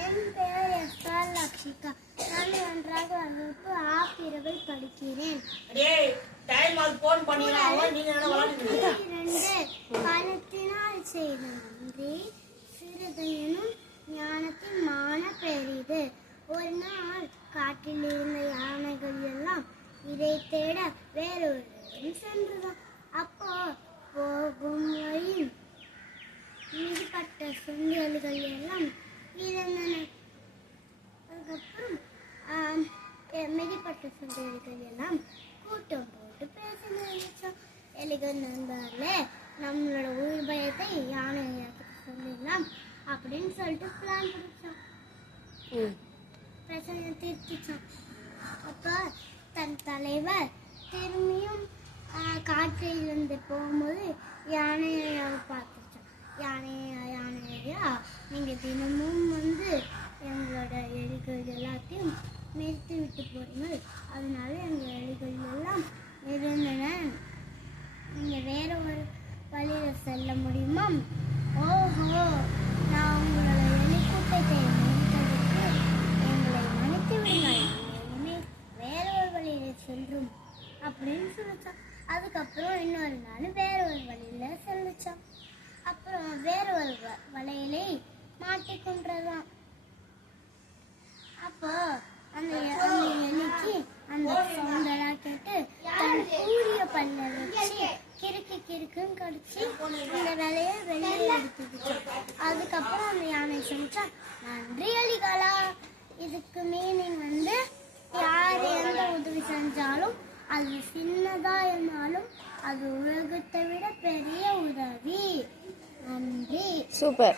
என் பெயர் S R Lakshika. நான் ஒன்றாக வகுப்பு ஆ பிரிவில் படிக்கிறேன். டேய் டைம் அது போன் பண்ணிடுறாங்க நீங்க என்ன விளையாடுறீங்க இரண்டு பணத்தினால் செய்த நன்றி. சிறிதனும் ஞானத்தின் மான பெரிது. ஒரு நாள் காட்டில் இருந்த யானைகள் எல்லாம் இதை தேட வேறொரு சென்றதாம் அப்போ போகும் வழி மீதுபட்ட சுண்டல்கள் எல்லாம் மிதிப்பட்ட சுண்டல்கள் எல்லாம் கூட்டம் போட்டு பேச நினைச்சோம் எலிகள் நண்பர்களே நம்மளோட உயிர் பயத்தை யானை சொல்லிடலாம் அப்படின்னு சொல்லிட்டு பிளான் பிடிச்சோம் பிரச்சனை தீர்த்துச்சோம். அப்போ தன் தலைவர் திரும்பியும் காற்றில் இருந்து போகும்போது யானையை பார்த்துச்சோம். யானையா யானையா நீங்கள் தினமும் வந்து எங்களோட எலிகள் எல்லாத்தையும் அப்படின்னு அதுக்கப்புறம் இன்னொரு நாள் வேற ஒரு வழியில செல்லுச்சோம் அப்புறம் வேற ஒரு வ- வலையிலே மாட்டிக்கொண்டதாம் அப்போ அந்த அந்த எலிக்கு அந்த சவுண்டெல்லாம் கேட்டு தன் கூரிய பல்ல வச்சு கிறுக்கு கிறுக்குன்னு கடிச்சு அந்த வேலையை வெளியே எடுத்துக்கிச்சு அதுக்கப்புறம் அந்த யானை சொல்லிச்சா நன்றி அலிகாலா இதுக்கு மீனிங் வந்து யார் எந்த உதவி செஞ்சாலும் அது சின்னதா இருந்தாலும் அது உலகத்தை விட பெரிய உதவி. நன்றி. சூப்பர்.